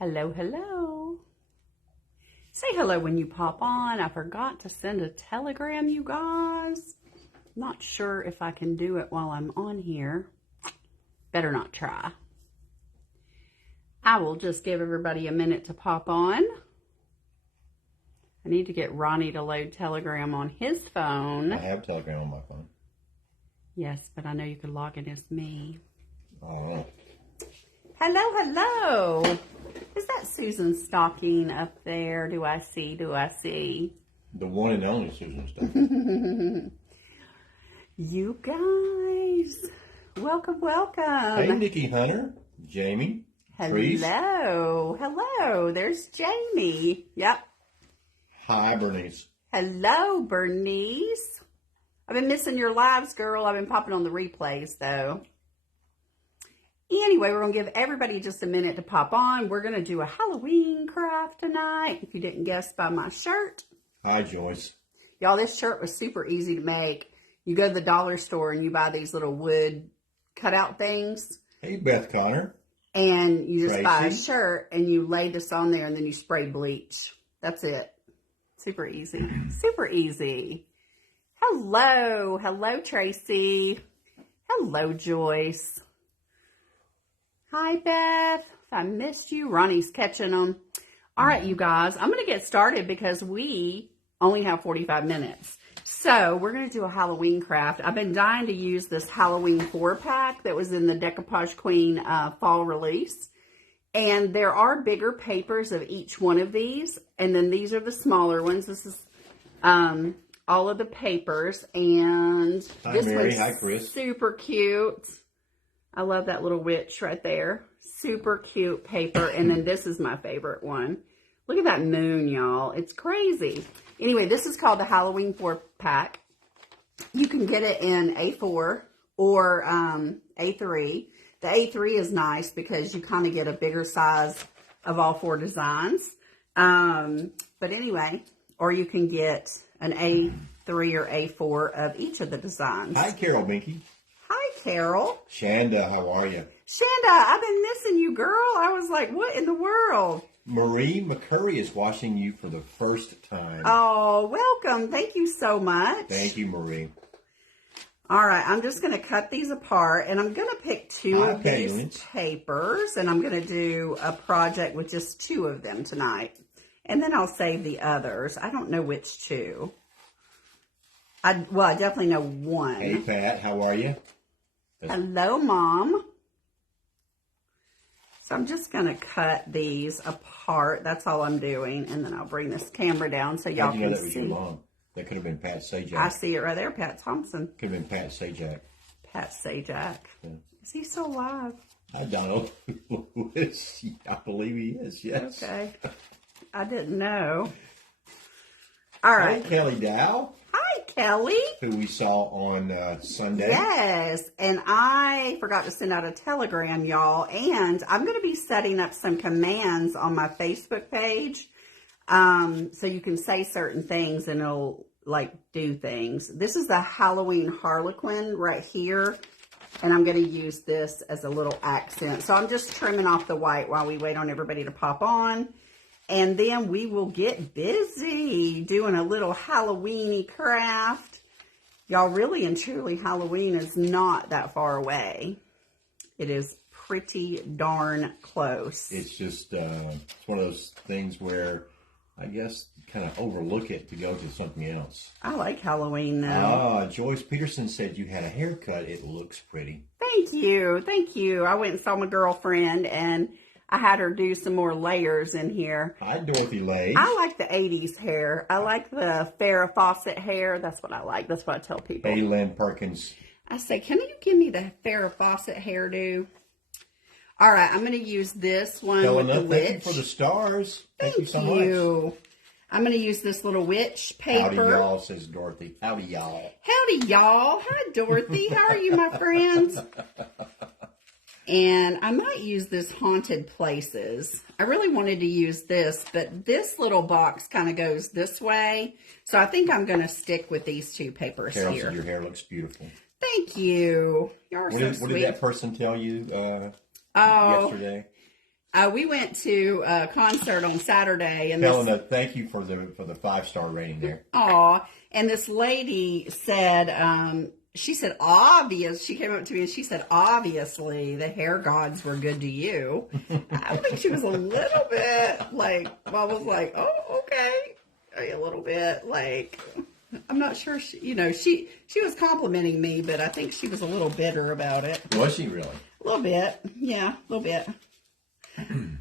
Hello, hello. Say hello when you pop on. I forgot to send a telegram, you guys. Not sure if I can do it while I'm on here. Better not try. I will just give everybody a minute to pop on. I need to get Ronnie to load Telegram on his phone. I have Telegram on my phone. Yes, but I know you could log in as me. Oh. Hello, hello. Is that Susan Stocking up there? Do I see? The one and only Susan Stocking. You guys, welcome. Hey, Nikki Hunter, Jamie, Trees. Hello. There's Jamie. Yep. Hi, Bernice. Hello, Bernice. I've been missing your lives, girl. I've been popping on the replays, though. Anyway, we're going to give everybody just a minute to pop on. We're going to do a Halloween craft tonight, if you didn't guess by my shirt. Hi, Joyce. Y'all, this shirt was super easy to make. You go to the dollar store and you buy these little wood cutout things. Hey, Beth Connor. And you just Tracy. buy a shirt and you lay this on there and then you spray bleach. That's it. Super easy. Super easy. Hello, Tracy. Hello, Joyce. Hi, Beth. I missed you. Ronnie's catching them. All right, you guys. I'm going to get started because we only have 45 minutes. So we're going to do a Halloween craft. I've been dying to use this Halloween 4-pack that was in the Decoupage Queen fall release. And there are bigger papers of each one of these. And then these are the smaller ones. This is all of the papers. And Hi, this Mary. one's Hi, Chris. super cute. I love that little witch right there. Super cute paper. And then this is my favorite one. Look at that moon, y'all. It's crazy. Anyway, this is called the Halloween 4-pack. You can get it in A4 or A3. The A3 is nice because you kind of get a bigger size of all 4 designs. But anyway, or you can get an A3 or A4 of each of the designs. Hi, Carol Binky. Hi, Carol. Shanda, how are you? Shanda, I've been missing you, girl. I was like, what in the world? Marie McCurry is watching you for the first time. Oh, welcome. Thank you so much. Thank you, Marie. All right, I'm just going to cut these apart, and I'm going to pick 2 of these papers, and I'm going to do a project with just 2 of them tonight. And then I'll save the others. I don't know which 2. I definitely know 1. Hey, Pat, how are you? Hello, Mom. So I'm just going to cut these apart. That's all I'm doing. And then I'll bring this camera down so y'all can see. How'd you know that was your mom? That could have been Pat Sajak. I see it right there, Pat Thompson. Could have been Pat Sajak. Pat Sajak. Yeah. Is he still alive? I don't know. I believe he is, yes. Okay. I didn't know. All right. Hey, Kelly Dow. Hi, Kelly. Who we saw on Sunday. Yes, and I forgot to send out a telegram, y'all, and I'm going to be setting up some commands on my Facebook page so you can say certain things and it'll, like, do things. This is the Halloween Harlequin right here, and I'm going to use this as a little accent. So I'm just trimming off the white while we wait on everybody to pop on. And then we will get busy doing a little Halloween-y craft. Y'all, really and truly, Halloween is not that far away. It is pretty darn close. It's just it's one of those things where I guess you kind of overlook it to go to something else. I like Halloween, though. Joyce Peterson said you had a haircut. It looks pretty. Thank you. I went and saw my girlfriend, and I had her do some more layers in here. Hi, Dorothy Lay. I like the 80s hair. I like the Farrah Fawcett hair. That's what I like. That's what I tell people. Hey, Lynn Perkins. I say, can you give me the Farrah Fawcett hairdo? All right, I'm going to use this one with the witch. Thank you for the stars. Thank you so much. I'm going to use this little witch paper. Howdy, y'all, says Dorothy. Howdy, y'all. Howdy, y'all. Hi, Dorothy. How are you, my friends? And I might use this Haunted Places. I really wanted to use this, but this little box kind of goes this way. So I think I'm going to stick with these 2 papers Carol here. said your hair looks beautiful. Thank you. You're so sweet. What did that person tell you yesterday? We went to a concert on Saturday, and Helena, thank you for the 5-star rating there. and this lady said, she said, obvious. She came up to me and she said, obviously, the hair gods were good to you. I think she was a little bit like, I was like, oh, okay, a little bit like. I'm not sure. She was complimenting me, but I think she was a little bitter about it. Was she really? A little bit, yeah, a little bit.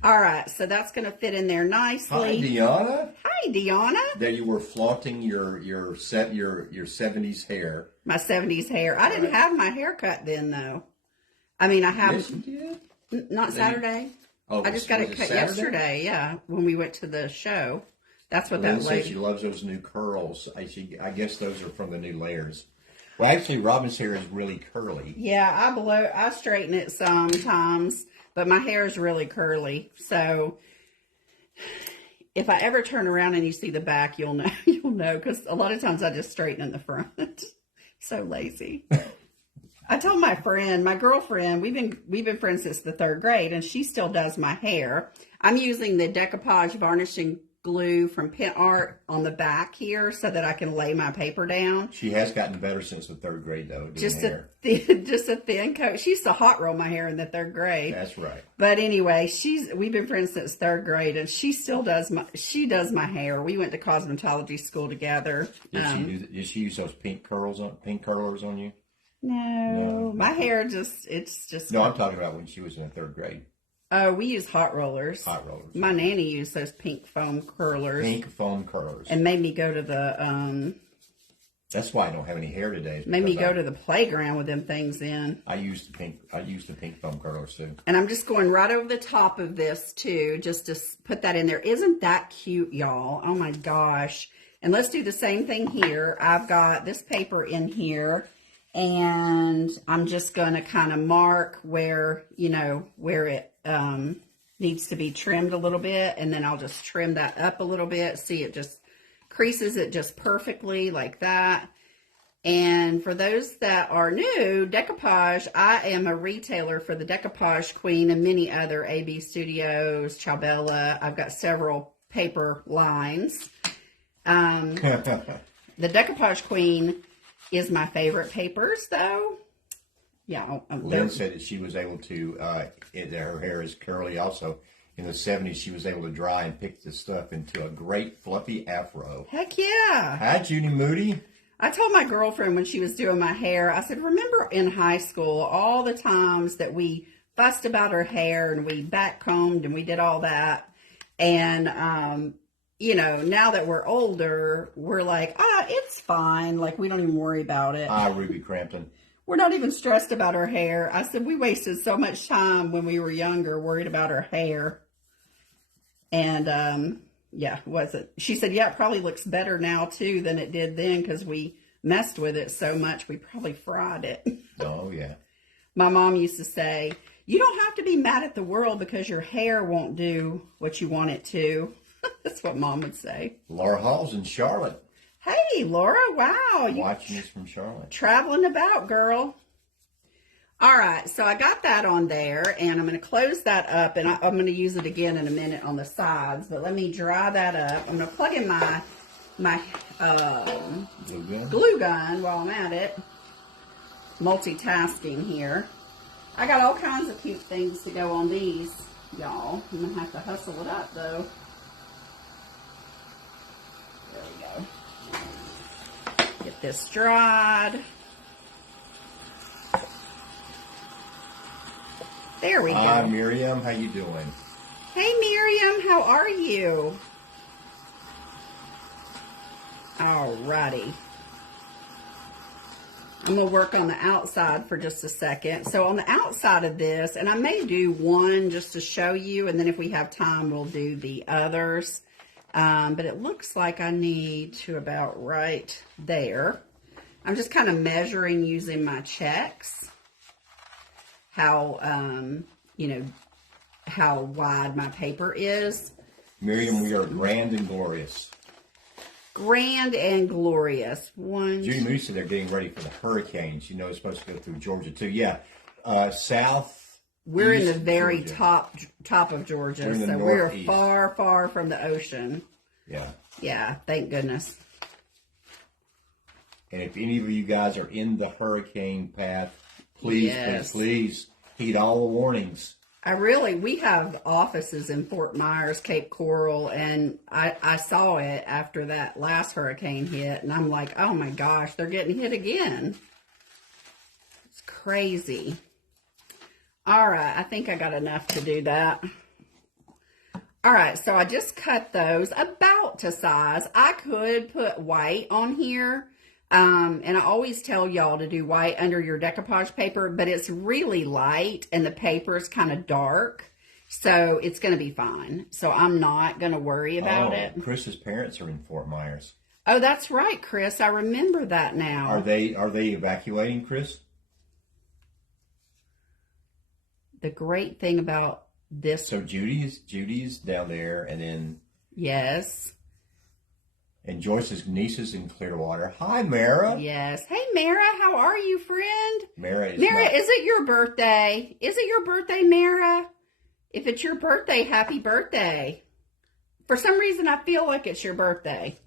All right, so that's going to fit in there nicely. Hi, Deanna. Hi, Deanna. There you were flaunting your 70s hair. My 70s hair. I didn't have my hair cut then, though. I mean, I have. Yes, you did. Not Saturday. I just got it cut yesterday. Yeah, when we went to the show. That's what Lynn that says lady. she loves those new curls. I guess those are from the new layers. Well, actually, Robin's hair is really curly. Yeah, I straighten it sometimes, but my hair is really curly. So if I ever turn around and you see the back, you'll know. You'll know, because a lot of times I just straighten in the front. So lazy. I told my girlfriend, we've been friends since the 3rd grade, and she still does my hair. I'm using the decoupage varnishing glue from Pin Art on the back here so that I can lay my paper down. She has gotten better since the 3rd grade, though. Just a thin coat. She used to hot roll my hair in the 3rd grade. That's right. But anyway, we've been friends since 3rd grade, and she still does my hair. We went to cosmetology school together. Did she use those pink curlers on you? No, my hair it's just. No, I'm talking about when she was in the 3rd grade. Oh, we use hot rollers. Hot rollers. My nanny used those pink foam curlers. Pink foam curlers. And made me go to the That's why I don't have any hair today. Made me go to the playground with them things in. I used the pink foam curlers too. And I'm just going right over the top of this too, just to put that in there. Isn't that cute, y'all? Oh my gosh. And let's do the same thing here. I've got this paper in here, and I'm just going to kind of mark where it needs to be trimmed a little bit, and then I'll just trim that up a little bit. See, it just creases it just perfectly like that. And for those that are new, decoupage, I am a retailer for the Decoupage Queen and many other AB Studios, Chabella. I've got several paper lines. The Decoupage Queen is my favorite papers, though. Yeah. Lynn said that she was able to, her hair is curly also. In the 70s, she was able to dry and pick the stuff into a great fluffy afro. Heck yeah. Hi, Judy Moody. I told my girlfriend when she was doing my hair, I said, remember in high school, all the times that we fussed about her hair and we backcombed and we did all that. And, now that we're older, we're like, it's fine. Like, we don't even worry about it. Ruby Crampton. We're not even stressed about her hair. I said, we wasted so much time when we were younger worried about her hair. And, she said, yeah, it probably looks better now, too, than it did then because we messed with it so much we probably fried it. Oh, yeah. My mom used to say, you don't have to be mad at the world because your hair won't do what you want it to. That's what Mom would say. Laura Hall's in Charlotte. Hey, Laura, wow. Watching us from Charlotte. Traveling about, girl. All right, so I got that on there, and I'm going to close that up, and I'm going to use it again in a minute on the sides, but let me dry that up. I'm going to plug in my glue gun while I'm at it. Multitasking here. I got all kinds of cute things to go on these, y'all. I'm going to have to hustle it up, though. There we go. Get this dried. There we go. Hi, Miriam. How you doing? Hey, Miriam. How are you? Alrighty. I'm going to work on the outside for just a second. So on the outside of this, and I may do one just to show you, and then if we have time, we'll do the others. But it looks like I need to about right there. I'm just kind of measuring using my checks how wide my paper is. Miriam, we are grand and glorious. Grand and glorious. Judy Moody said they're getting ready for the hurricanes. It's supposed to go through Georgia too. Yeah, We're in the East very Georgia. top of Georgia, We're in the so we're northeast. far from the ocean. Yeah. Yeah, thank goodness. And if any of you guys are in the hurricane path, please, Yes. please heed all the warnings. We have offices in Fort Myers, Cape Coral, and I saw it after that last hurricane hit, and I'm like, oh my gosh, they're getting hit again. It's crazy. All right, I think I got enough to do that. All right, so I just cut those about to size. I could put white on here, and I always tell y'all to do white under your decoupage paper, but it's really light and the paper is kind of dark, so it's going to be fine. So I'm not going to worry about it. Chris's parents are in Fort Myers. Oh, that's right, Chris. I remember that now. Are they evacuating, Chris? The great thing about this... So Judy's down there, and then... Yes. And Joyce's niece is in Clearwater. Hi, Mara. Yes. Hey, Mara, how are you, friend? Mara, is it your birthday? Is it your birthday, Mara? If it's your birthday, happy birthday. For some reason, I feel like it's your birthday.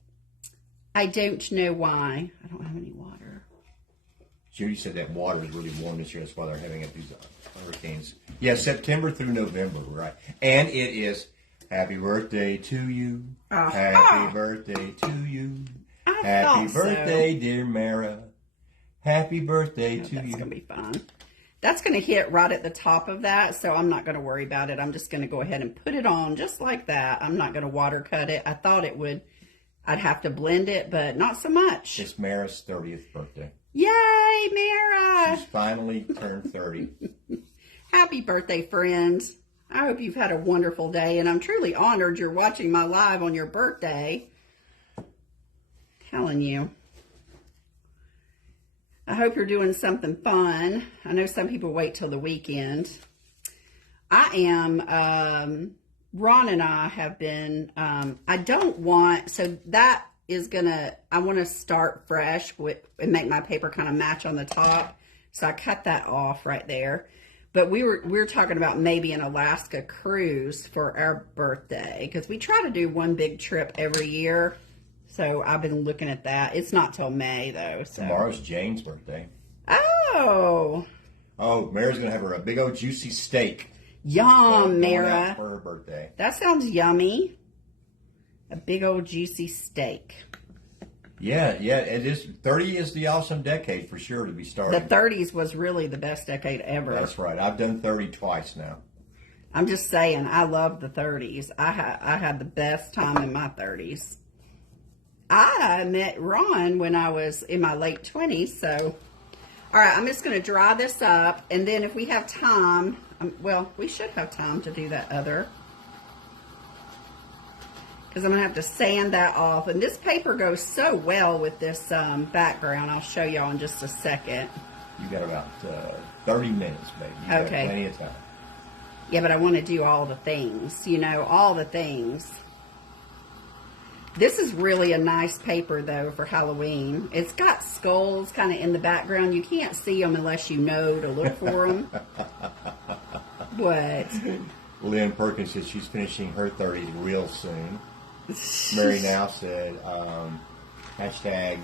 I don't know why. I don't have any water. Judy said that water is really warm this year. That's why they're having these hurricanes. Yeah, September through November, right? And it is happy birthday to you. Happy birthday to you. Happy birthday, dear Mara. Happy birthday to you. That's going to be fun. That's going to hit right at the top of that, so I'm not going to worry about it. I'm just going to go ahead and put it on just like that. I'm not going to water cut it. I thought it would. I'd have to blend it, but not so much. It's Mara's 30th birthday. Yay, Mara! She's finally turned 30. Happy birthday, friends. I hope you've had a wonderful day, and I'm truly honored you're watching my live on your birthday. Telling you. I hope you're doing something fun. I know some people wait till the weekend. I am, Ron and I have been, I don't want, so that is gonna, I want to start fresh and make my paper kind of match on the top. So I cut that off right there. But we were talking about maybe an Alaska cruise for our birthday, because we try to do one big trip every year. So I've been looking at that. It's not till May though. So. Tomorrow's Jane's birthday. Oh. Oh, Mara's gonna have her a big old juicy steak. Yum, Mara. For her birthday. That sounds yummy. A big old juicy steak. Yeah, it is. 30 is the awesome decade for sure to be starting. The 30s was really the best decade ever. That's right. I've done 30 twice now. I'm just saying, I love the 30s. I had the best time in my 30s. I met Ron when I was in my late 20s, so... All right, I'm just going to dry this up, and then if we have time... well, we should have time to do that other... because I'm going to have to sand that off. And this paper goes so well with this background. I'll show y'all in just a second. You got about 30 minutes, baby. You got plenty of time. Yeah, but I want to do all the things, all the things. This is really a nice paper, though, for Halloween. It's got skulls kind of in the background. You can't see them unless you know to look for them. What? Lynn Perkins says she's finishing her 30s real soon. Mary Now said, hashtag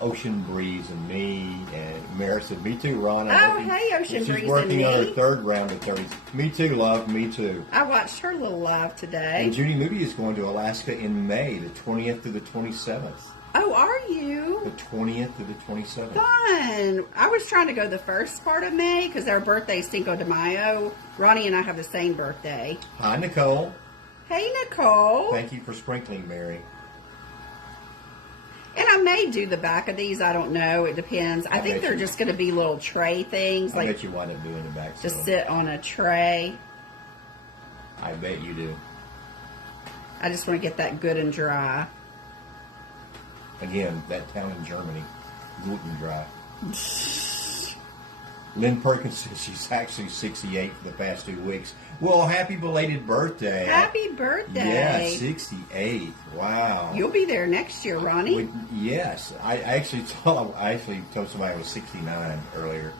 Ocean Breeze and me. And Mary said, me too, Ron. Hey, Ocean Breeze and me. She's working on her third round of 30s. Me too, love. Me too. I watched her little live today. And Judy Moody is going to Alaska in May, the 20th to the 27th. Oh, are you? The 20th to the 27th. Fun. I was trying to go the first part of May because our birthday is Cinco de Mayo. Ronnie and I have the same birthday. Hi, Nicole. Hey, Nicole. Thank you for sprinkling, Mary. And I may do the back of these. I don't know. It depends. I think they're just going to be little tray things. I bet you wind up doing the back. To sit on a tray. I bet you do. I just want to get that good and dry. Again, that town in Germany, gluten dry. Lynn Perkins says she's actually 68 for the past 2 weeks. Well, happy belated birthday. Happy birthday. Yeah, 68. Wow. You'll be there next year, Ronnie. Yes. I actually told somebody I was 69 earlier.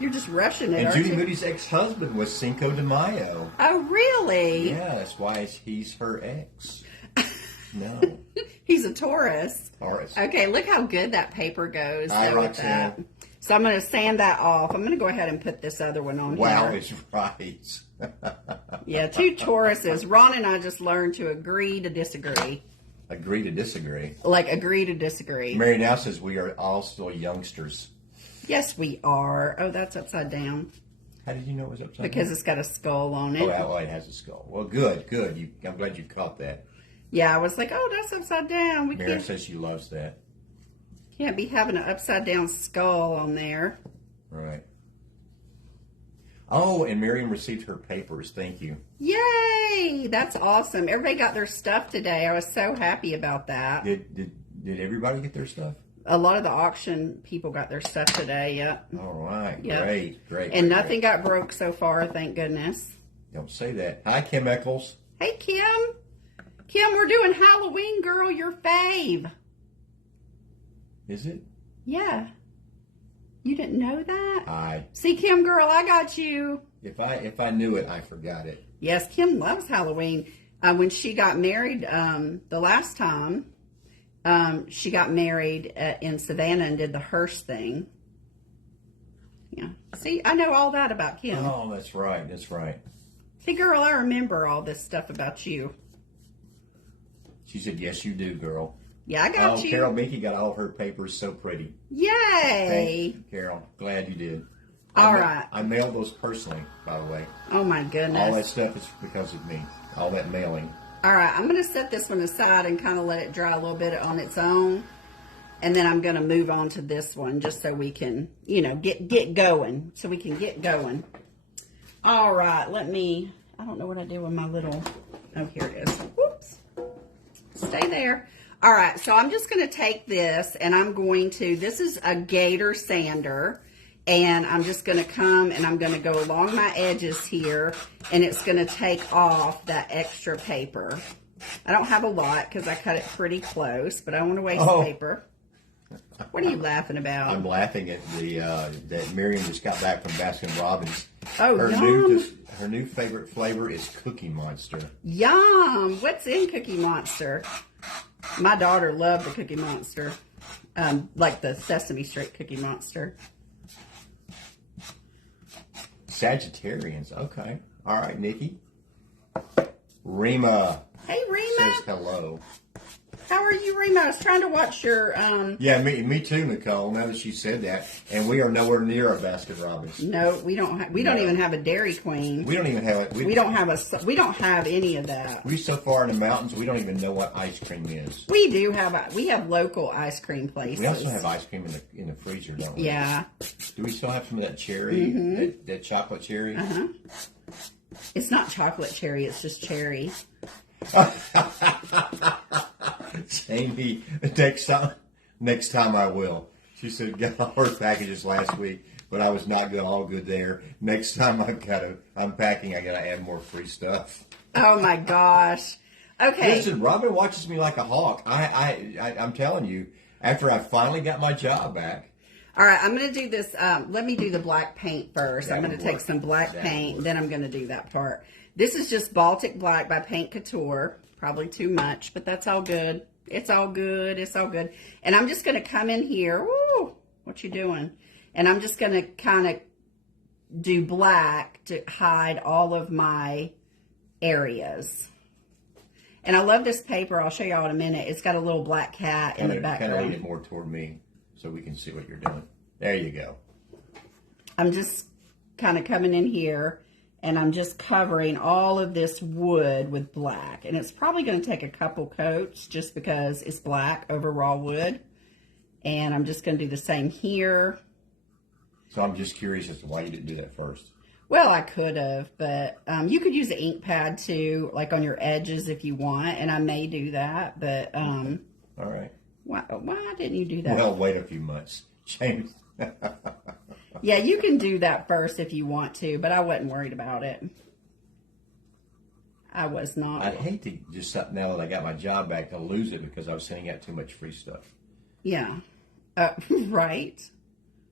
You're just rushing it, And aren't Judy you? Moody's ex-husband was Cinco de Mayo. Oh, really? Yeah, that's why he's her ex. No. He's a Taurus. Taurus. Okay, look how good that paper goes. Hi, with Roxanne. that. So I'm going to sand that off. I'm going to go ahead and put this other one on Wow, here. it's right. Yeah, 2 Tauruses. Ron and I just learned to agree to disagree. Agree to disagree. Like, agree to disagree. Mary now says we are all still youngsters. Yes, we are. Oh, that's upside down. How did you know it was upside down? Because it's got a skull on it. Oh, well, it has a skull. Well, good. I'm glad you caught that. Yeah, I was like, oh, that's upside down. We Mary says she loves that. can't be having an upside down skull on there. Right. Oh, and Miriam received her papers. Thank you. Yay! That's awesome. Everybody got their stuff today. I was so happy about that. Did everybody get their stuff? A lot of the auction people got their stuff today, yep. All right. Yep. Great. And nothing got broke so far, thank goodness. Don't say that. Hi, Kim Eccles. Hey, Kim. Kim, we're doing Halloween, girl, your fave. Is it? Yeah. You didn't know that? Hi. See, Kim, girl, I got you. If I knew it, I forgot it. Yes, Kim loves Halloween. When she got married the last time, she got married in Savannah and did the hearse thing. Yeah. See, I know all that about Kim. Oh, that's right. See, girl, I remember all this stuff about you. She said, yes, you do, girl. Yeah, I got you. Carol Mickey got all her papers so pretty. Yay! Thank you, Carol. Glad you did. All right. I mailed those personally, by the way. Oh, my goodness. All that stuff is because of me. All that mailing. All right, I'm going to set this one aside and kind of let it dry a little bit on its own. And then I'm going to move on to this one just so we can, get going. So we can get going. All right, I don't know what I did with my little, oh, here it is. Whoops. Stay there. All right, so I'm just going to take this and this is a gator sander. And I'm just going to come and I'm going to go along my edges here. And it's going to take off that extra paper. I don't have a lot because I cut it pretty close, but I don't want to waste paper. What are you laughing about? I'm laughing at that Miriam just got back from Baskin Robbins. Oh, yum. Her new favorite flavor is Cookie Monster. Yum! What's in Cookie Monster? My daughter loved the Cookie Monster. Like the Sesame Street Cookie Monster. Sagittarians. Okay. All right, Nikki. Rima. Hey, Rima. Says hello. How are you, Rima? I was trying to watch your... Yeah, me too, Nicole, now that she said that. And we are nowhere near a Baskin Robbins. No, we don't. We don't even have a Dairy Queen. We don't even have it. We don't have any of that. We're so far in the mountains, we don't even know what ice cream is. We do have. We have local ice cream places. We also have ice cream in the freezer, don't we? Yeah. Do we still have some of that cherry, that chocolate cherry? Uh-huh. It's not chocolate cherry. It's just cherry. Amy, next time I will. She said got all her packages last week, but I was not all good there. Next time I'm packing, I gotta add more free stuff. Oh my gosh. Okay. Listen, Robin watches me like a hawk. I'm telling you, after I finally got my job back. All right, I'm going to do this. Let me do the black paint first. I'm going to take some black paint, then I'm going to do that part. This is just Baltic Black by Paint Couture. Probably too much, but that's all good. It's all good. It's all good. And I'm just going to come in here. Woo! What you doing? And I'm just going to kind of do black to hide all of my areas. And I love this paper. I'll show y'all in a minute. It's got a little black cat in the background. Kind of lean it more toward me so we can see what you're doing. There you go. I'm just kind of coming in here. And I'm just covering all of this wood with black. And it's probably going to take a couple coats just because it's black over raw wood. And I'm just going to do the same here. So I'm just curious as to why you didn't do that first. Well, I could have, but you could use an ink pad too, like on your edges if you want. And I may do that, but... All right. Why didn't you do that? Well, wait a few months. James. Yeah, you can do that first if you want to, but I wasn't worried about it. I was not. I'd hate to just, now that I got my job back, to lose it because I was sending out too much free stuff. Yeah. Right.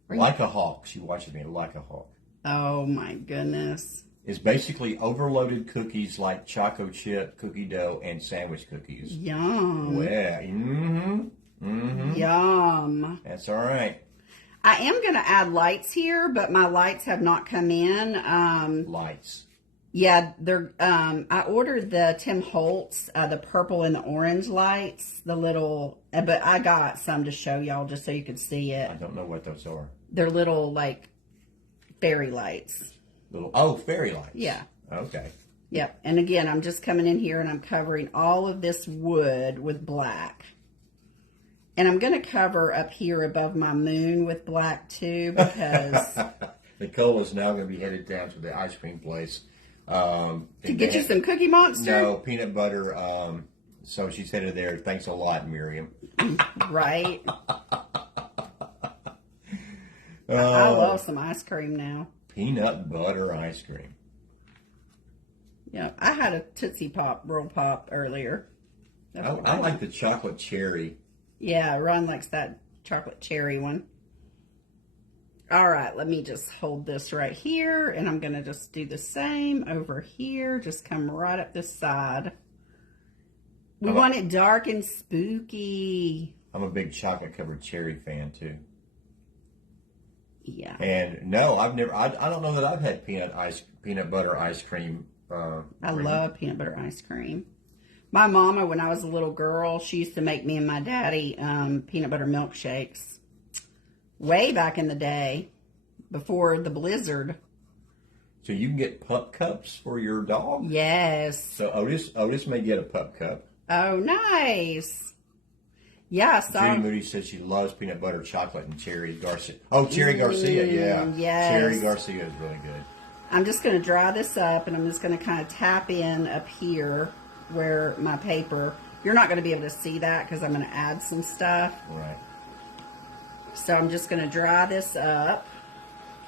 Like a hawk. She watches me like a hawk. Oh my goodness. It's basically overloaded cookies like choco chip, cookie dough, and sandwich cookies. Yum. Yeah. Yum. That's all right. I am going to add lights here, but my lights have not come in. Lights. Yeah, they're. I ordered the Tim Holtz, the purple and the orange lights, the little. But I got some to show y'all just so you could see it. I don't know what those are. They're little like fairy lights. Fairy lights. Yeah. Okay. Yep. And again, I'm just coming in here and I'm covering all of this wood with black. And I'm going to cover up here above my moon with black too because Nicole is now going to be headed down to the ice cream place. To get you some Cookie Monster? No, peanut butter. So she's headed there. Thanks a lot, Miriam. Right. I love some ice cream now. Peanut butter ice cream. Yeah, I had a Tootsie Pop, Roll Pop earlier. I like the chocolate cherry. Yeah, Ron likes that chocolate cherry one. All right, let me just hold this right here, and I'm going to just do the same over here. Just come right up this side. We want it dark and spooky. I'm a big chocolate-covered cherry fan, too. Yeah. And no, I've never. I don't know that I've had peanut butter ice cream. I love peanut butter ice cream. My mama, when I was a little girl, she used to make me and my daddy peanut butter milkshakes. Way back in the day, before the blizzard. So you can get pup cups for your dog? Yes. So Otis may get a pup cup. Oh, nice. Yeah, so Judy Moody says she loves peanut butter, chocolate, and Cherry Garcia. Oh, Cherry Garcia, yeah. Yes. Cherry Garcia is really good. I'm just going to dry this up, and I'm just going to kind of tap in up here where my paper. You're not going to be able to see that because I'm going to add some stuff. Right. So I'm just going to dry this up.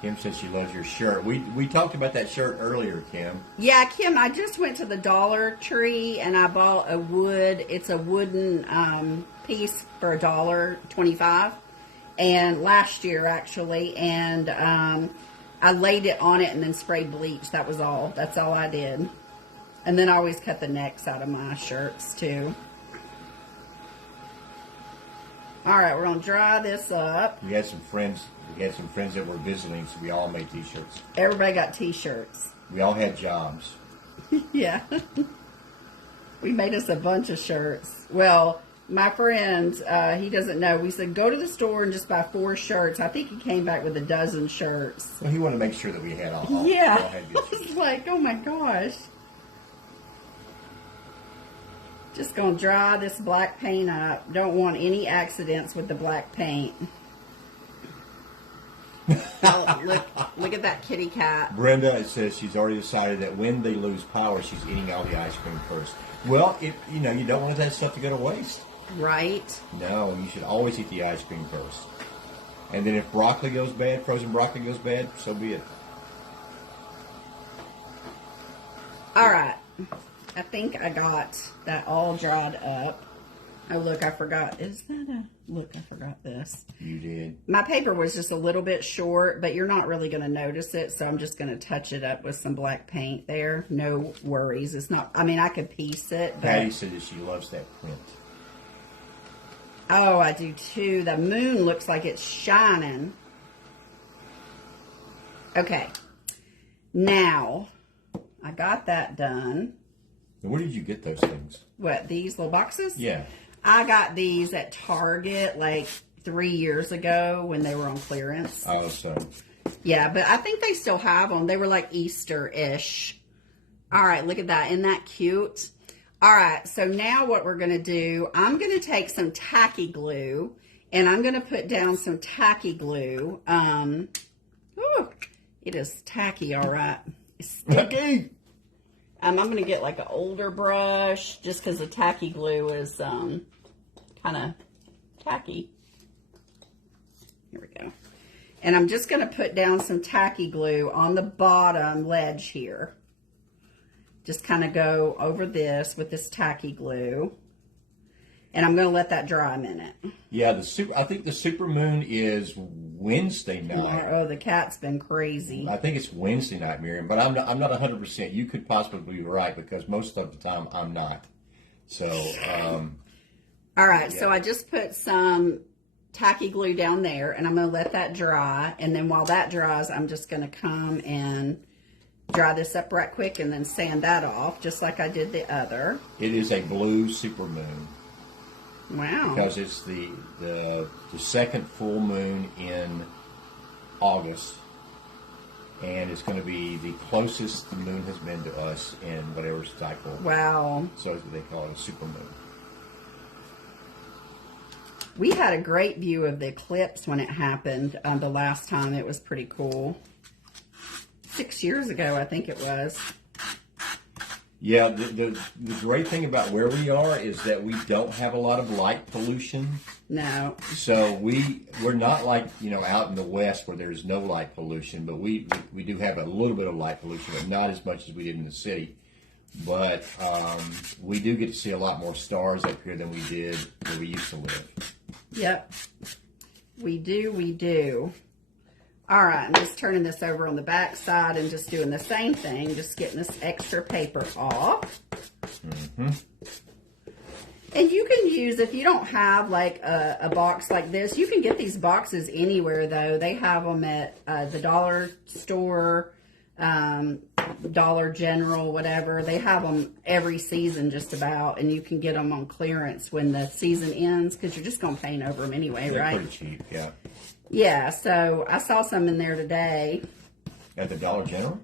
Kim says she loves your shirt. We talked about that shirt earlier, Kim. Yeah, Kim, I just went to the Dollar Tree and I bought it's a wooden piece for $1.25. And last year, actually. And I laid it on it and then sprayed bleach. That was all. That's all I did. And then I always cut the necks out of my shirts, too. All right, we're going to dry this up. We had some friends that were visiting, so we all made T-shirts. Everybody got T-shirts. We all had jobs. Yeah. We made us a bunch of shirts. Well, my friend, he doesn't know. We said, go to the store and just buy 4 shirts. I think he came back with a dozen shirts. Well, he wanted to make sure that we had all. Yeah. All had good I shirts. was like, oh my gosh. Just going to dry this black paint up. Don't want any accidents with the black paint. Oh, look at that kitty cat. Brenda says she's already decided that when they lose power, she's eating all the ice cream first. Well, you don't want that stuff to go to waste. Right. No, you should always eat the ice cream first. And then if broccoli goes bad, frozen broccoli goes bad, so be it. All right. I think I got that all dried up. Oh, look, I forgot. Look, I forgot this. You did. My paper was just a little bit short, but you're not really going to notice it, so I'm just going to touch it up with some black paint there. No worries. It's not, I could piece it. But, Patty said that she loves that print. oh, I do too. The moon looks like it's shining. Okay. Now, I got that done. Now, where did you get those things? What, these little boxes? Yeah. I got these at Target like 3 years ago when they were on clearance. Oh, so. Yeah, but I think they still have them. They were like Easter-ish. All right, look at that. Isn't that cute? All right, so now what we're going to do, I'm going to take some tacky glue, and I'm going to put down some tacky glue. Ooh, it is tacky, all right. It's sticky. I'm going to get like an older brush just because the tacky glue is kind of tacky. Here we go. And I'm just going to put down some tacky glue on the bottom ledge here. Just kind of go over this with this tacky glue. And I'm going to let that dry a minute. Yeah, I think the super moon is Wednesday night. Oh, the cat's been crazy. I think it's Wednesday night, Miriam, but I'm not 100%. You could possibly be right because most of the time I'm not. So, all right, so I just put some tacky glue down there, and I'm going to let that dry. And then while that dries, I'm just going to come and dry this up right quick and then sand that off, just like I did the other. It is a blue super moon. Wow. Because it's the second full moon in August. And it's going to be the closest the moon has been to us in whatever cycle. Wow. So they call it a super moon. We had a great view of the eclipse when it happened the last time. It was pretty cool. 6 years ago, I think it was. Yeah, the great thing about where we are is that we don't have a lot of light pollution. No. So we're not like, out in the west where there's no light pollution, but we do have a little bit of light pollution, but not as much as we did in the city. But we do get to see a lot more stars up here than we did where we used to live. Yep. We do. All right, I'm just turning this over on the back side and just doing the same thing, just getting this extra paper off. Mm-hmm. And you can use, if you don't have like a box like this, you can get these boxes anywhere though. They have them at the dollar store, Dollar General, whatever. They have them every season just about, and you can get them on clearance when the season ends because you're just going to paint over them anyway, They're right? pretty cheap, yeah. Yeah, so I saw some in there today. At the Dollar General?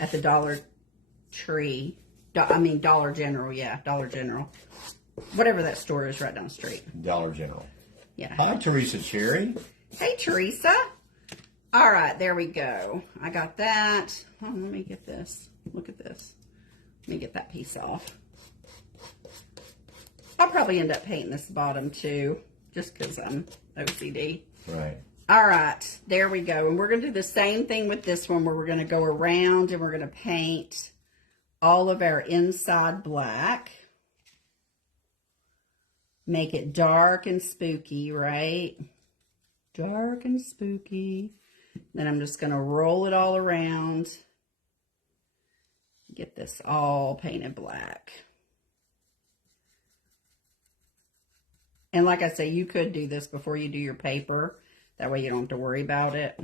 At the Dollar Tree. Dollar General, yeah, Dollar General. Whatever that store is right down the street. Dollar General. Yeah. Hi, Teresa Cherry. Hey, Teresa. All right, there we go. I got that. Oh, let me get this. Look at this. Let me get that piece off. I'll probably end up painting this bottom too, just because I'm OCD. Right. All right, there we go. And we're going to do the same thing with this one where we're going to go around and we're going to paint all of our inside black. Make it dark and spooky, right? Dark and spooky. Then I'm just going to roll it all around. Get this all painted black. And like I say, you could do this before you do your paper. That way you don't have to worry about it.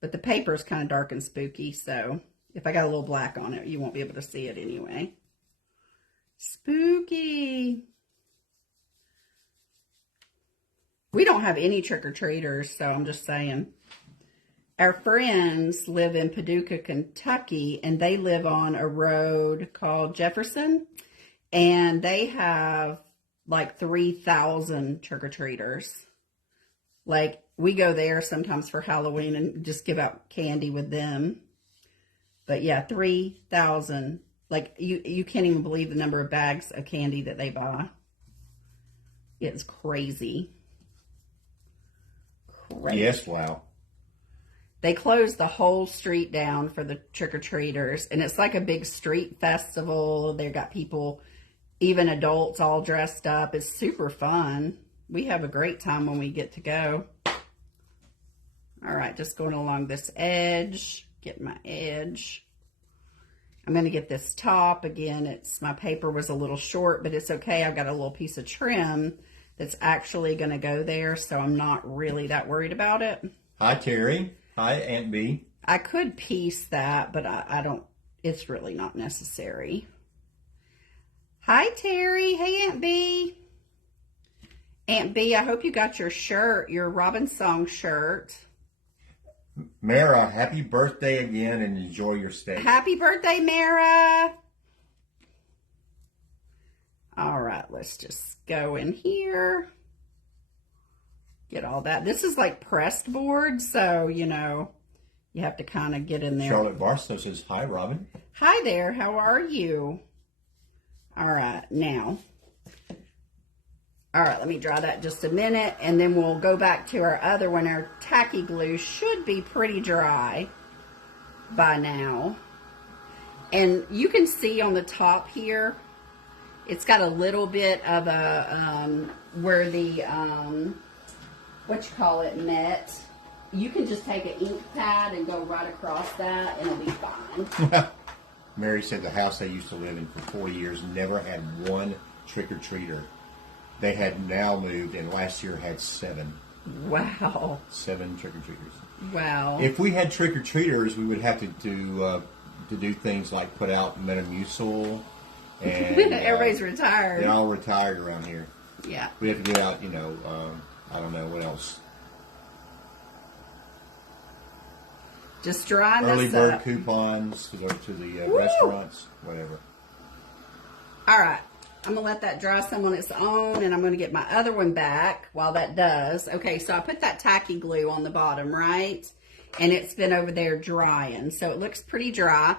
But the paper is kind of dark and spooky, so if I got a little black on it, you won't be able to see it anyway. Spooky. We don't have any trick-or-treaters, so I'm just saying. Our friends live in Paducah, Kentucky, and they live on a road called Jefferson, and they have like 3,000 trick-or-treaters. Like, we go there sometimes for Halloween and just give out candy with them. But yeah, 3,000. Like, you can't even believe the number of bags of candy that they buy. It's crazy. Crazy. Yes, wow. They closed the whole street down for the trick-or-treaters. And it's like a big street festival. They've got people, even adults, all dressed up. It's super fun. We have a great time when we get to go. All right, just going along this edge. Get my edge. I'm going to get this top. Again, my paper was a little short, but it's okay. I've got a little piece of trim that's actually going to go there, so I'm not really that worried about it. Hi, Terry. Hi, Aunt B. I could piece that, but I don't. It's really not necessary. Hi, Terry. Hey, Aunt B. Aunt B, I hope you got your shirt, your Robin Song shirt. Mara, happy birthday again and enjoy your stay. Happy birthday, Mara. All right, let's just go in here. Get all that. This is like pressed board, so, you have to kind of get in there. Charlotte Barstow says, hi, Robin. Hi there. How are you? All right, now. All right, let me dry that just a minute, and then we'll go back to our other one. Our tacky glue should be pretty dry by now. And you can see on the top here, It's got a little bit of a, where the, what you call it, met. You can just take an ink pad and go right across that and it'll be fine. Mary said the house they used to live in for 40 years never had one trick-or-treater. They had now moved and last year had 7. Wow. 7 trick-or-treaters. Wow. If we had trick-or-treaters, we would have to do things like put out Metamucil. And everybody's retired. They're all retired around here. Yeah. We have to get out, I don't know, what else? Just drying Early this bird up. coupons to go to the restaurants, whatever. All right. I'm going to let that dry some on its own, and I'm going to get my other one back while that does. Okay, so I put that tacky glue on the bottom, right? And it's been over there drying, so it looks pretty dry.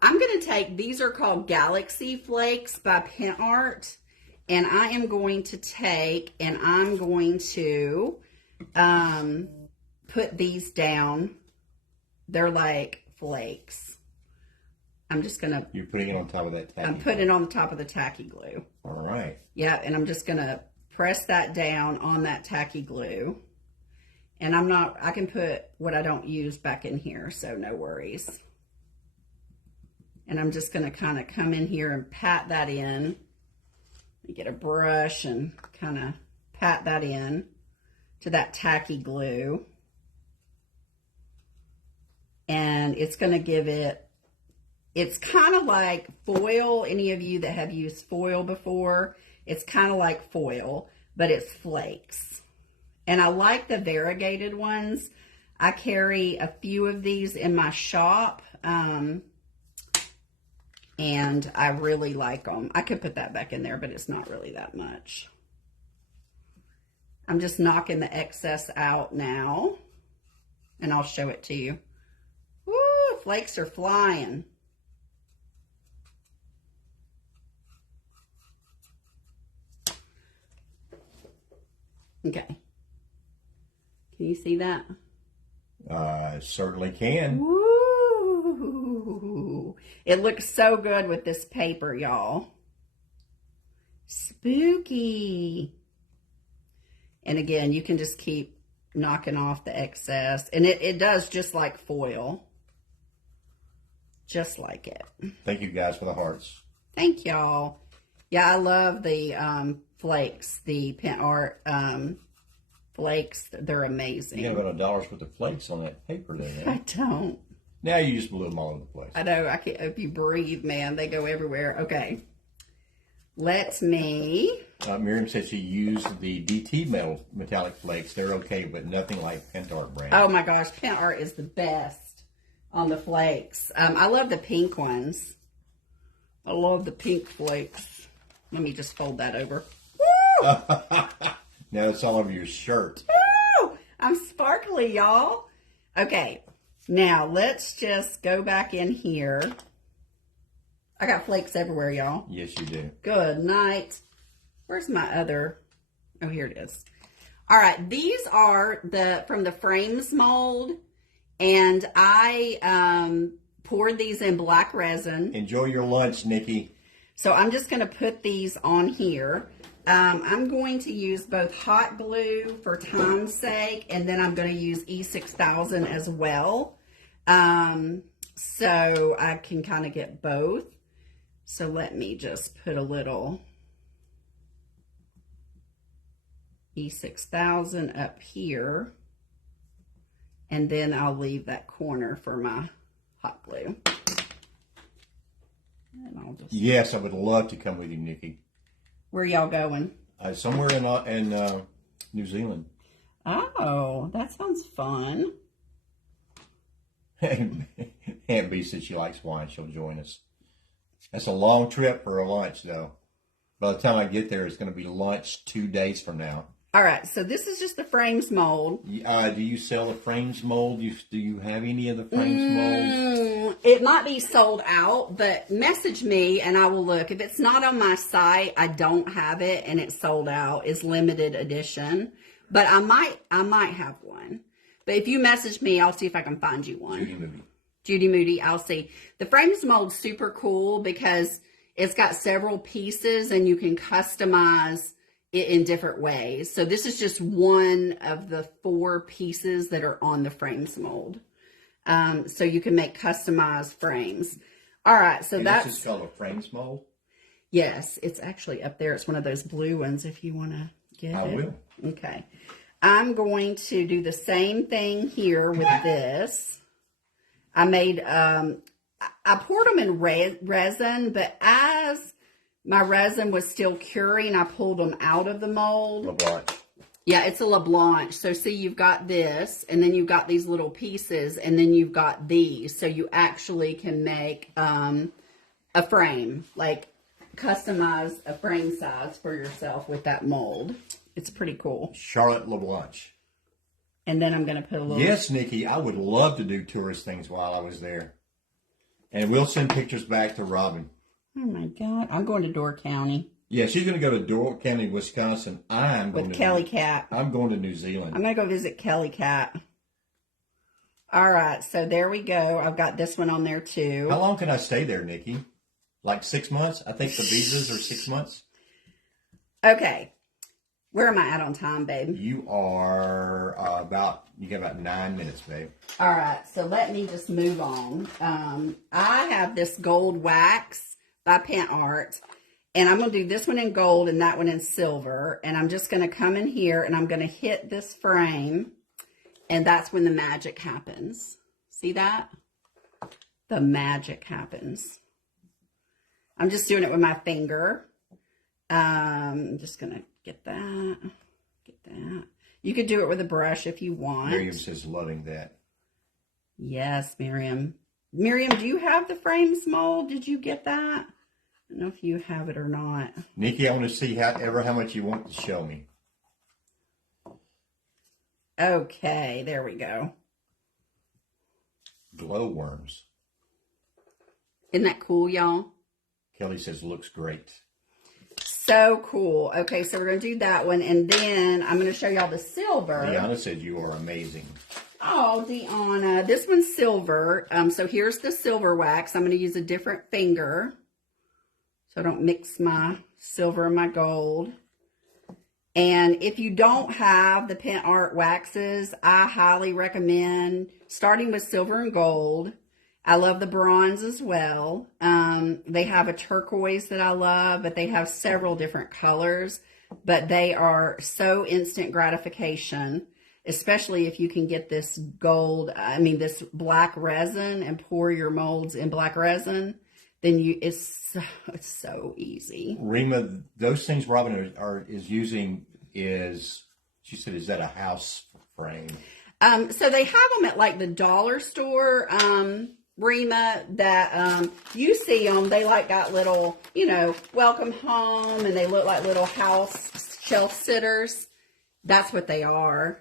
I'm going to take, these are called Galaxy Flakes by Pen Art, and I am going to take, and I'm going to put these down. They're like flakes. I'm just going to... You're putting it on top of that tacky I'm putting it on the top of the tacky glue. All right. Yeah, and I'm just going to press that down on that tacky glue. And I can put what I don't use back in here, so no worries. And I'm just going to kind of come in here and pat that in. Get a brush and kind of pat that in to that tacky glue. And it's going to give it, it's kind of like foil. Any of you that have used foil before, it's kind of like foil, but it's flakes. And I like the variegated ones. I carry a few of these in my shop, and I really like them. I could put that back in there, but it's not really that much. I'm just knocking the excess out now, and I'll show it to you. Woo, flakes are flying. Okay. Can you see that? Certainly can. Woo! It looks so good with this paper, y'all. Spooky. And again, you can just keep knocking off the excess. And it does just like foil. Just like it. Thank you guys for the hearts. Thank y'all. Yeah, I love the flakes, the Pen Art flakes. They're amazing. You got about $1 worth of flakes on that paper there. I don't. Now you just blew them all over the place. I know. I can't. If you breathe, man, they go everywhere. Okay. Let me. Miriam said she used the DT metallic flakes. They're okay, but nothing like Pen Art brand. Oh my gosh, Pen Art is the best on the flakes. I love the pink ones. I love the pink flakes. Let me just fold that over. Woo! Now it's all over your shirt. Woo! I'm sparkly, y'all. Okay, now let's just go back in here. I got flakes everywhere, y'all. Yes, you do. Good night. Where's my other? Oh, here it is. All right, these are from the frames mold, and I poured these in black resin. Enjoy your lunch, Nikki. So I'm just going to put these on here. I'm going to use both hot glue for time's sake, and then I'm going to use E6000 as well. So I can kind of get both. So let me just put a little E6000 up here, and then I'll leave that corner for my hot glue. And I'll just... Yes, I would love to come with you, Nikki. Where y'all going? Somewhere in New Zealand. Oh, that sounds fun. Aunt B said she likes wine. She'll join us. That's a long trip for a lunch, though. By the time I get there, it's going to be lunch 2 days from now. All right, so this is just the frames mold. Do you sell the frames mold? Do you have any of the frames molds? It might be sold out, but message me and I will look. If it's not on my site, I don't have it and it's sold out. It's limited edition, but I might have one. But if you message me, I'll see if I can find you one. Judy Moody. Judy Moody, I'll see. The frames mold's super cool because it's got several pieces and you can customize it in different ways. So this is just one of the 4 pieces that are on the frames mold. So you can make customized frames. All right, so that's... This is called a frames mold? Yes, it's actually up there. It's one of those blue ones if you want to get it. I will. Okay. I'm going to do the same thing here with this. I made, I poured them in resin, but as my resin was still curing, I pulled them out of the mold. LeBlanc. Yeah, it's a LeBlanc. So see, you've got this, and then you've got these little pieces, and then you've got these. So you actually can make a frame, like customize a frame size for yourself with that mold. It's pretty cool. Charlotte LeBlanc. And then I'm going to put a little... Yes, Nikki, I would love to do tourist things while I was there. And we'll send pictures back to Robin. Oh, my God. I'm going to Door County. Yeah, she's going to go to Door County, Wisconsin. I'm going with Kelly Cat. I'm going to New Zealand. I'm going to go visit Kelly Cat. All right, so there we go. I've got this one on there, too. How long can I stay there, Nikki? Like 6 months? I think the visas are 6 months. Okay. Where am I at on time, babe? You are you got about 9 minutes, babe. All right, so let me just move on. I have this gold wax by Pant Art, and I'm going to do this one in gold and that one in silver, and I'm just going to come in here and I'm going to hit this frame, and that's when the magic happens. See that? The magic happens. I'm just doing it with my finger. I'm just going to get that. You could do it with a brush if you want. Miriam says loving that. Yes, Miriam. Miriam, do you have the frames mold? Did you get that? I don't know if you have it or not. Nikki, I want to see how much you want to show me. Okay, there we go. Glowworms. Isn't that cool, y'all? Kelly says looks great. So cool. Okay, so we're going to do that one, and then I'm going to show y'all the silver. Deanna said you are amazing. Oh, Deanna. This one's silver. So here's the silver wax. I'm going to use a different finger so I don't mix my silver and my gold. And if you don't have the Pant Art waxes, I highly recommend starting with silver and gold. I love the bronze as well. They have a turquoise that I love, but they have several different colors. But they are so instant gratification, especially if you can get this this black resin and pour your molds in black resin. Then it's so easy. Rima, those things Robin is using she said, is that a house frame? So they have them at like the dollar store. Rima, that you see them, they like got little, welcome home, and they look like little house shelf sitters. That's what they are.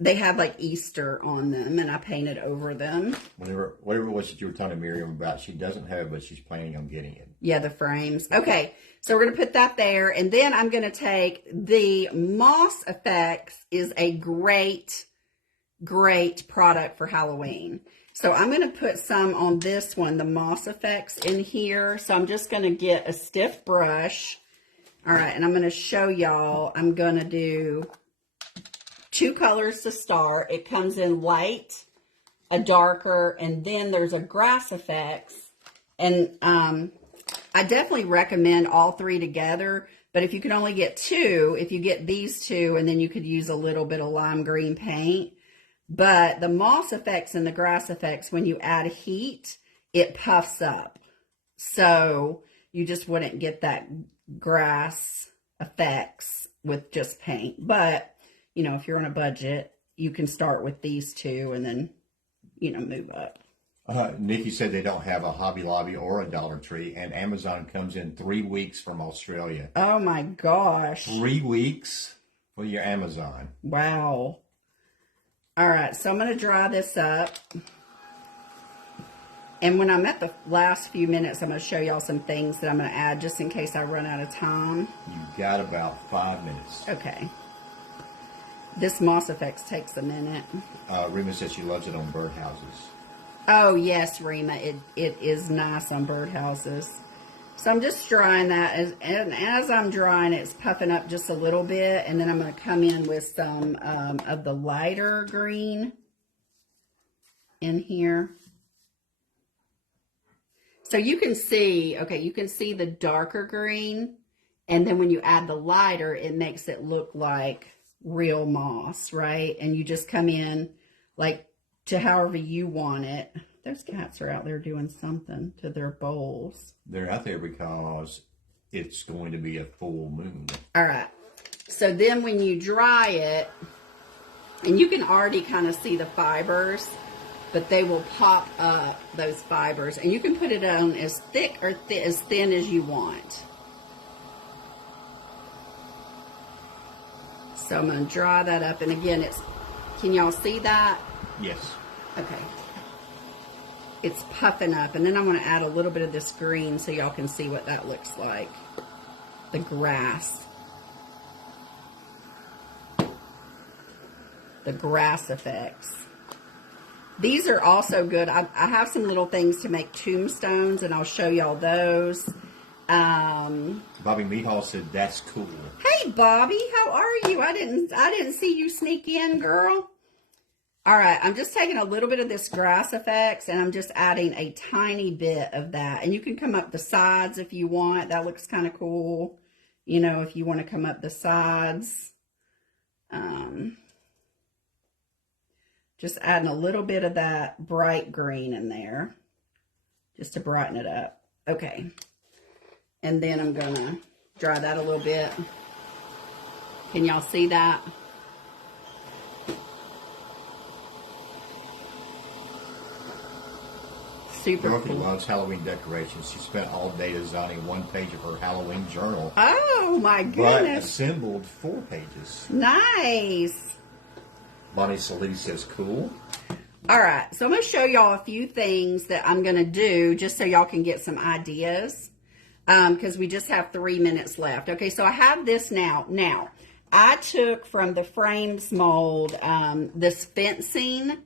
They have like Easter on them, and I painted over them. Whatever it was that you were telling Miriam about, she doesn't have, but she's planning on getting it. Yeah, the frames. Okay, so we're going to put that there, and then I'm going to take the Moss Effects is a great product for Halloween. So I'm going to put some on this one, the Moss Effects in here. So I'm just going to get a stiff brush. All right, and I'm going to show y'all. I'm going to do 2 colors to start. It comes in light, a darker, and then there's a grass effects. And I definitely recommend all 3 together. But if you can only get 2, if you get these 2, and then you could use a little bit of lime green paint. But the Moss Effects and the grass effects, when you add heat, it puffs up. So you just wouldn't get that grass effects with just paint. But, if you're on a budget, you can start with these 2 and then, move up. Nikki said they don't have a Hobby Lobby or a Dollar Tree, and Amazon comes in 3 weeks from Australia. Oh, my gosh. 3 weeks for your Amazon. Wow. All right, so I'm going to dry this up. And when I'm at the last few minutes, I'm going to show y'all some things that I'm going to add just in case I run out of time. You've got about 5 minutes. Okay. This Moss Effects takes a minute. Rima says she loves it on birdhouses. Oh, yes, Rima, it is nice on birdhouses. So I'm just drying that, and as I'm drying, it's puffing up just a little bit, and then I'm going to come in with some of the lighter green in here. So you can see, okay, you can see the darker green, and then when you add the lighter, it makes it look like real moss, right? And you just come in like to however you want it. Those cats are out there doing something to their bowls. They're out there because it's going to be a full moon. All right. So then when you dry it, and you can already kind of see the fibers, but they will pop up, those fibers. And you can put it on as thick or as thin as you want. So I'm going to dry that up. And again, can y'all see that? Yes. Okay. It's puffing up. And then I'm going to add a little bit of this green so y'all can see what that looks like. The grass. The grass effects. These are also good. I have some little things to make tombstones, and I'll show y'all those. Bobby Meehall said that's cool. Hey, Bobby, how are you? I didn't see you sneak in, girl. All right, I'm just taking a little bit of this grass effects, and I'm just adding a tiny bit of that. And you can come up the sides if you want. That looks kind of cool. You know, if you want to come up the sides. Just adding a little bit of that bright green in there. Just to brighten it up. Okay. And then I'm going to dry that a little bit. Can y'all see that? Super Dorothy cool. loves Halloween decorations. She spent all day designing one page of her Halloween journal. Oh my But goodness. assembled 4 pages. Nice. Bonnie Salidi says cool. All right. So I'm going to show y'all a few things that I'm going to do just so y'all can get some ideas. Because we just have 3 minutes left. Okay. So I have this now. Now, I took from the frames mold this fencing.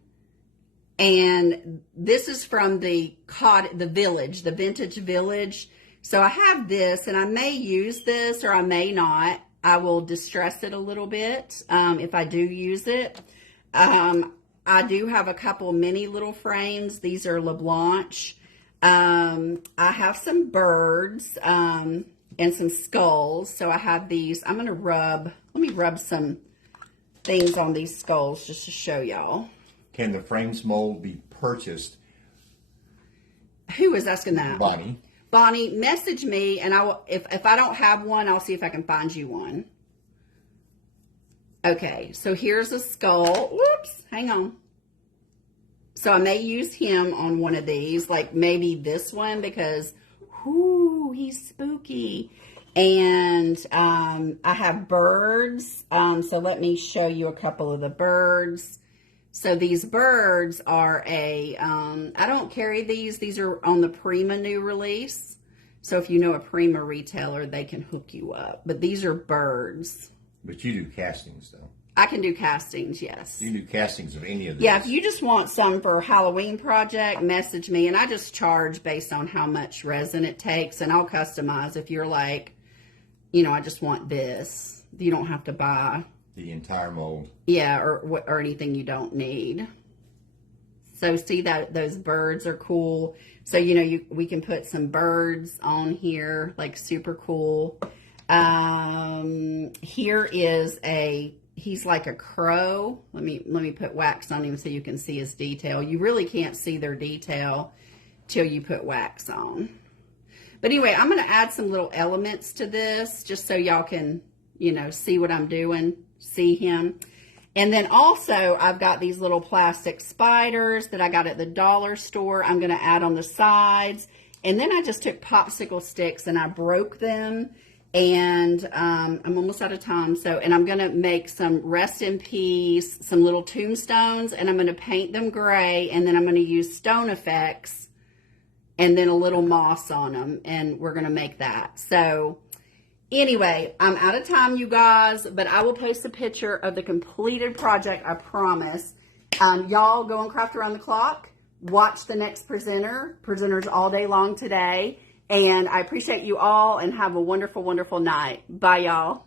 And this is from the village, the vintage village. So I have this, and I may use this or I may not. I will distress it a little bit if I do use it. I do have a couple mini little frames. These are LeBlanc. I have some birds and some skulls. So I have these. I'm going to let me rub some things on these skulls just to show y'all. Can the frames mold be purchased? Who is asking that? Bonnie. Bonnie, message me, and I will. If I don't have one, I'll see if I can find you one. Okay, so here's a skull. Whoops, hang on. So I may use him on one of these, like maybe this one, because, whoo, he's spooky. And I have birds. So let me show you a couple of the birds. So these birds are I don't carry these. These are on the Prima new release. So if you know a Prima retailer, they can hook you up. But these are birds. But you do castings, though. I can do castings, yes. You do castings of any of these. Yeah, if you just want some for a Halloween project, message me. And I just charge based on how much resin it takes. And I'll customize if you're like, I just want this. You don't have to buy the entire mold. Yeah, or anything you don't need. So see that those birds are cool. So we can put some birds on here, like super cool. Here is he's like a crow. Let me put wax on him so you can see his detail. You really can't see their detail till you put wax on. But anyway, I'm going to add some little elements to this just so y'all can, see what I'm doing. See him. And then also I've got these little plastic spiders that I got at the dollar store. I'm going to add on the sides. And then I just took popsicle sticks and I broke them. And I'm almost out of time. And I'm going to make some rest in peace, some little tombstones, and I'm going to paint them gray. And then I'm going to use stone effects and then a little moss on them. And we're going to make that. So anyway, I'm out of time, you guys, but I will post a picture of the completed project, I promise. Y'all go and craft around the clock. watch the next presenters all day long today. And I appreciate you all and have a wonderful, wonderful night. Bye, y'all.